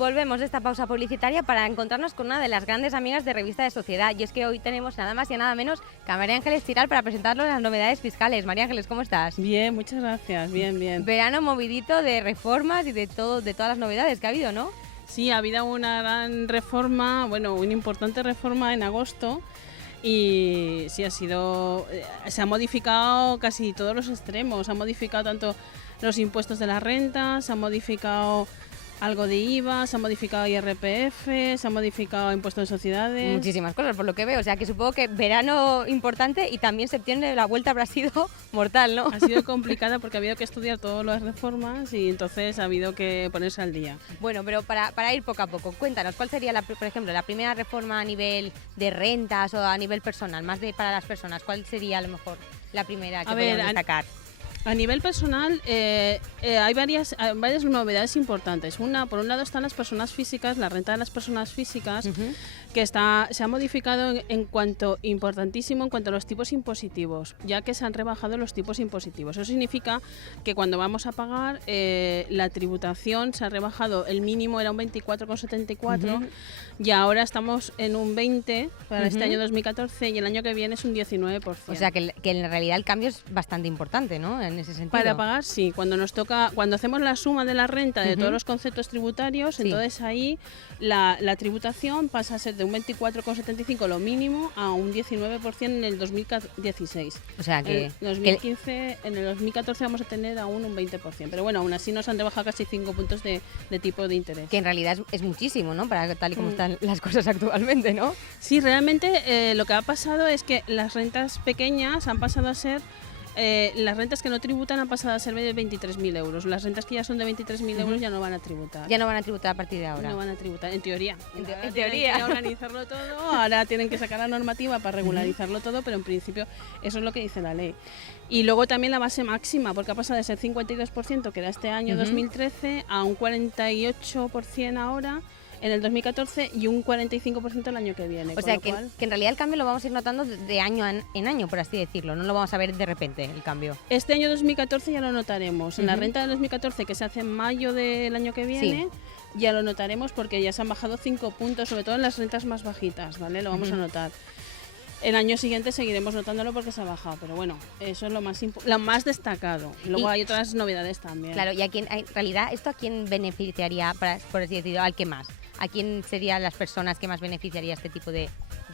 Volvemos de esta pausa publicitaria para encontrarnos con una de las grandes amigas de Revista de Sociedad. Y es que hoy tenemos nada más y nada menos que a María Ángeles Tiral para presentarnos las novedades fiscales. María Ángeles, ¿cómo estás? Bien, muchas gracias. Bien. Verano movidito de reformas y de todo, de todas las novedades que ha habido, ¿no? Sí, ha habido una gran reforma, bueno, una importante reforma en agosto. Y sí, se ha modificado casi todos los extremos. Se ha modificado tanto los impuestos de la renta, se ha modificado algo de IVA, se ha modificado IRPF, se ha modificado impuestos de sociedades. Muchísimas cosas, por lo que veo. O sea, que supongo que verano importante y también septiembre la vuelta habrá sido mortal, ¿no? Ha sido complicada porque ha habido que estudiar todas las reformas y entonces ha habido que ponerse al día. Bueno, pero para ir poco a poco, cuéntanos, ¿cuál sería, por ejemplo, la primera reforma a nivel de rentas o a nivel personal, más para las personas? ¿Cuál sería a lo mejor la primera que podríamos destacar? A nivel personal hay varias novedades importantes. Por un lado están las personas físicas, la renta de las personas físicas, que se ha modificado importantísimo en cuanto a los tipos impositivos, ya que se han rebajado los tipos impositivos. Eso significa que cuando vamos a pagar la tributación se ha rebajado, el mínimo era un 24,74 y ahora estamos en un 20 para este año 2014 y el año que viene es un 19%. O sea que en realidad el cambio es bastante importante, ¿no? En ese sentido. Para pagar, sí. Cuando hacemos la suma de la renta de todos los conceptos tributarios, sí. Entonces ahí la tributación pasa a ser de un 24,75 lo mínimo a un 19% en el 2016. O sea que en el 2014 vamos a tener aún un 20%. Pero bueno, aún así nos han rebajado casi 5 puntos de tipo de interés. Que en realidad es muchísimo, ¿no? Para tal y como están las cosas actualmente, ¿no? Sí, realmente lo que ha pasado es que las rentas pequeñas han pasado a ser las rentas que no tributan han pasado a ser de 23.000 euros. Las rentas que ya son de 23.000 euros ya no van a tributar. Ya no van a tributar a partir de ahora. No van a tributar, en teoría. En teoría. Tienen que organizarlo todo, ahora tienen que sacar la normativa para regularizarlo todo, pero en principio eso es lo que dice la ley. Y luego también la base máxima, porque ha pasado de ser 52%, que era este año 2013, a un 48% ahora, en el 2014 y un 45% el año que viene. O sea que en realidad el cambio lo vamos a ir notando de año en año, por así decirlo. No lo vamos a ver de repente, el cambio. Este año 2014 ya lo notaremos. En la renta de 2014, que se hace en mayo del año que viene, ya lo notaremos porque ya se han bajado 5 puntos, sobre todo en las rentas más bajitas, ¿vale? Lo vamos a notar. El año siguiente seguiremos notándolo porque se ha bajado, pero bueno, eso es lo más destacado. Luego hay otras novedades también. Claro, y en realidad, ¿esto a quién beneficiaría, por así decirlo, al que más? ¿A quién serían las personas que más beneficiaría este tipo de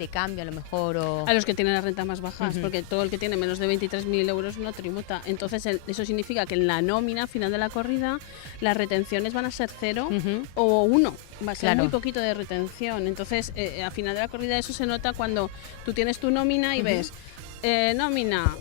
cambio, a lo mejor? A los que tienen las rentas más bajas, porque todo el que tiene menos de 23.000 euros no tributa. Entonces, eso significa que en la nómina final de la corrida las retenciones van a ser 0 o 1. Va a ser muy poquito de retención. Entonces, a final de la corrida eso se nota cuando tú tienes tu nómina y ves nómina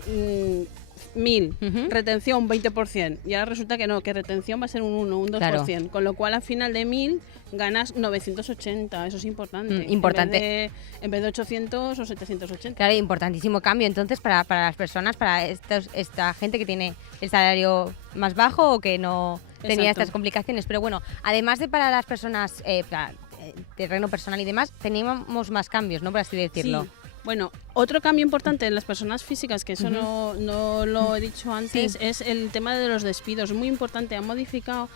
1.000, retención 20%. Y ahora resulta que no, que retención va a ser un 1, un 2%. Claro. Con lo cual, al final de 1.000 ganas 980. Eso es importante. Importante. En vez de 800 o 780. Claro, importantísimo cambio. Entonces, para las personas, para esta gente que tiene el salario más bajo o que no tenía estas complicaciones. Pero bueno, además de para las personas, terreno personal y demás, teníamos más cambios, ¿no? Por así decirlo. Sí. Bueno, otro cambio importante en las personas físicas, que eso no lo he dicho antes, es el tema de los despidos. Muy importante, han modificado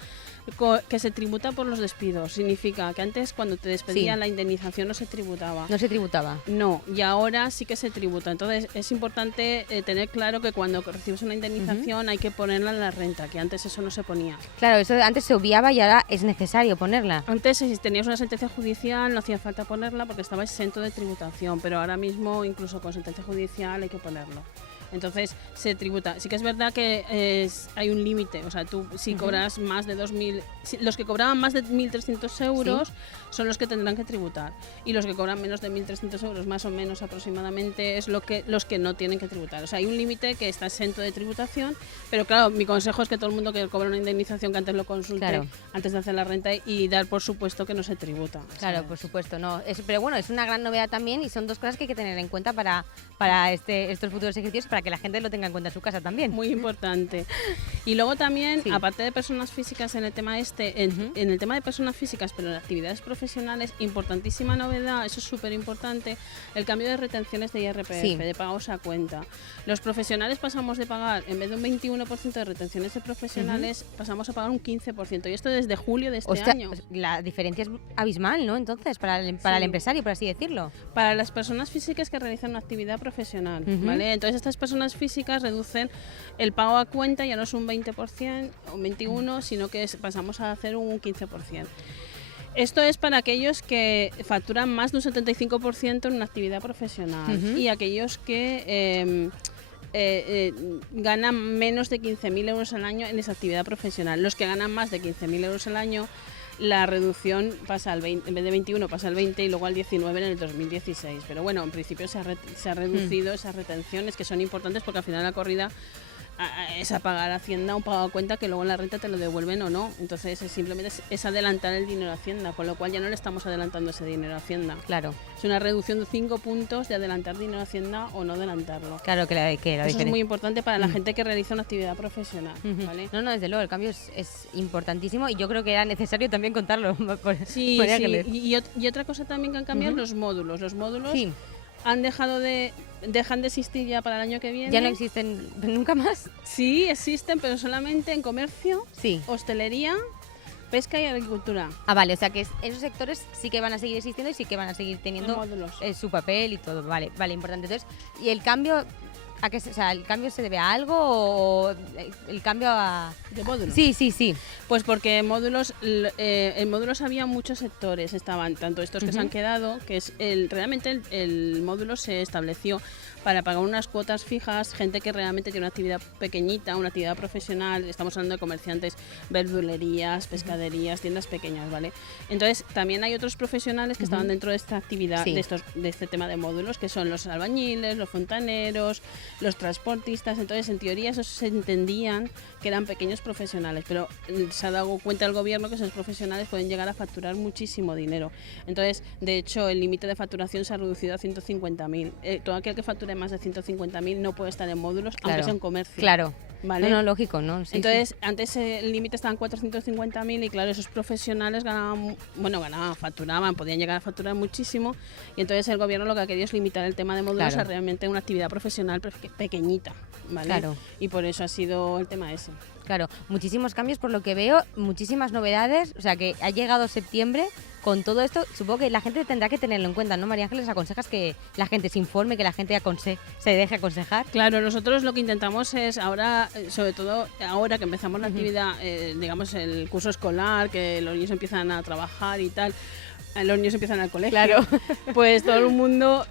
que se tributa por los despidos. Significa que antes cuando te despedían la indemnización no se tributaba. ¿No se tributaba? No, y ahora sí que se tributa. Entonces es importante tener claro que cuando recibes una indemnización hay que ponerla en la renta, que antes eso no se ponía. Claro, eso antes se obviaba y ahora es necesario ponerla. Antes si tenías una sentencia judicial no hacía falta ponerla porque estaba exento de tributación, pero ahora mismo incluso con sentencia judicial hay que ponerlo. Entonces se tributa. Sí que es verdad que hay un límite, o sea, tú si cobras más de 2.000, los que cobraban más de 1.300 euros son los que tendrán que tributar, y los que cobran menos de 1.300 euros, más o menos aproximadamente, es los que no tienen que tributar. O sea, hay un límite que está exento de tributación, pero claro, mi consejo es que todo el mundo que cobra una indemnización que antes lo consulte antes de hacer la renta y dar por supuesto que no se tributa. Claro, ¿sabes? Por supuesto, no. Pero bueno, es una gran novedad también y son dos cosas que hay que tener en cuenta para estos futuros ejercicios, para para que la gente lo tenga en cuenta en su casa también. Muy importante. Y luego también, Sí. aparte de personas físicas en el tema en el tema de personas físicas, pero en actividades profesionales, importantísima novedad, eso es súper importante, el cambio de retenciones de IRPF, Sí. de pagos a cuenta. Los profesionales pasamos de pagar, en vez de un 21% de retenciones de profesionales, pasamos a pagar un 15%. Y esto desde julio de este Hostia, año. la diferencia es abismal, ¿no? Entonces, para el Sí. empresario, por así decirlo. Para las personas físicas que realizan una actividad profesional, Ujú. ¿vale? Entonces estas personas físicas reducen el pago a cuenta, ya no es un 20% o un 21%, sino que pasamos a hacer un 15%. Esto es para aquellos que facturan más de un 75% en una actividad profesional Ujú. y aquellos que ganan menos de 15.000 euros al año en esa actividad profesional. Los que ganan más de 15.000 euros al año, la reducción pasa al 20, en vez de 21 pasa al 20 y luego al 19 en el 2016. Pero bueno, en principio se ha reducido esas retenciones que son importantes porque al final la corrida es a pagar a Hacienda un pago a cuenta que luego en la renta te lo devuelven o no. Entonces simplemente es adelantar el dinero a Hacienda, con lo cual ya no le estamos adelantando ese dinero a Hacienda. Claro, Es una reducción de 5 puntos de adelantar dinero a Hacienda o no adelantarlo. claro que la Eso es diferencia. muy importante para la gente que realiza una actividad profesional. Ujú. ¿Vale? No, desde luego, el cambio es importantísimo y yo creo que era necesario también contarlo. Sí, María sí. Ángeles. Y otra cosa también que han cambiado, Ujú. los módulos. Los módulos Sí, dejan de existir ya para el año que viene. ya no existen nunca más. Sí, existen, pero solamente en comercio, Sí. hostelería, pesca y agricultura. Ah, vale, o sea que esos sectores sí que van a seguir existiendo y sí que van a seguir En teniendo módulos. su papel y todo. Vale, vale, importante. Entonces, ¿y el cambio a qué o sea, el cambio se debe a algo o el cambio a...? De módulos. Sí, sí, sí. Pues porque en módulos había muchos sectores, estaban tanto estos que se han quedado, que es realmente el módulo se estableció para pagar unas cuotas fijas, gente que realmente tiene una actividad pequeñita, una actividad profesional, estamos hablando de comerciantes, verdulerías, pescaderías, tiendas pequeñas, ¿vale? Entonces también hay otros profesionales que estaban dentro de esta actividad, Sí. de este tema de módulos, que son los albañiles, los fontaneros, los transportistas. Entonces en teoría esos se entendían que eran pequeños profesionales, pero se ha dado cuenta el gobierno que esos profesionales pueden llegar a facturar muchísimo dinero. Entonces, de hecho, el límite de facturación se ha reducido a 150.000. Todo aquel que facture más de 150.000 no puede estar en módulos, Claro. aunque sea en comercio. Claro. ¿Vale? No, lógico, ¿no? Sí, Entonces, antes el límite estaba en 450.000 y claro, esos profesionales facturaban, podían llegar a facturar muchísimo y entonces el gobierno lo que ha querido es limitar el tema de módulos Claro. a realmente una actividad profesional pequeñita, ¿vale? Claro. Y por eso ha sido el tema ese. Claro, muchísimos cambios por lo que veo, muchísimas novedades, o sea que ha llegado septiembre con todo esto, supongo que la gente tendrá que tenerlo en cuenta, ¿no? María Ángeles, aconsejas que la gente se informe, que la gente se deje aconsejar. Claro, nosotros lo que intentamos es ahora, sobre todo ahora que empezamos la actividad, digamos el curso escolar, que los niños empiezan a trabajar y tal, los niños empiezan al colegio, Claro. pues todo el mundo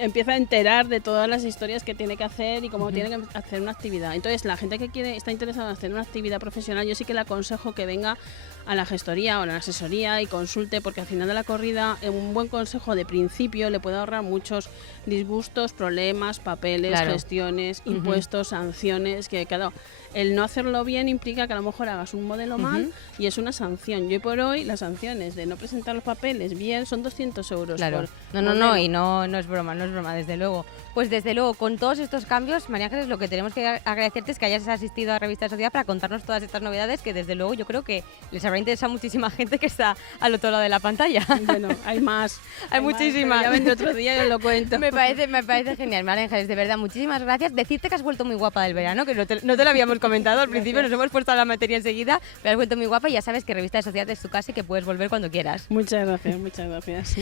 empieza a enterar de todas las historias que tiene que hacer y cómo tiene que hacer una actividad. Entonces, la gente que está interesada en hacer una actividad profesional, yo sí que le aconsejo que venga a la gestoría o a la asesoría y consulte, porque al final de la corrida un buen consejo de principio le puede ahorrar muchos disgustos, problemas, papeles, Claro. gestiones, impuestos, sanciones, que cada... El no hacerlo bien implica que a lo mejor hagas un modelo mal y es una sanción. Y hoy por hoy las sanciones de no presentar los papeles bien son 200 euros. Claro. Por No, modelo. y no es broma, desde luego. Pues desde luego, con todos estos cambios, María Ángeles, lo que tenemos que agradecerte es que hayas asistido a Revista de Sociedad para contarnos todas estas novedades que desde luego yo creo que les habrá interesado muchísima gente que está al otro lado de la pantalla. Bueno, hay más. Hay más, muchísimas. pero ya vendré otro día y os lo cuento. Me parece genial, María Ángeles, de verdad, muchísimas gracias. Decirte que has vuelto muy guapa del verano, que no te lo habíamos comentado al principio, nos hemos puesto a la materia enseguida, pero has vuelto muy guapa y ya sabes que Revista de Sociedad es tu casa y que puedes volver cuando quieras. Muchas gracias, muchas gracias.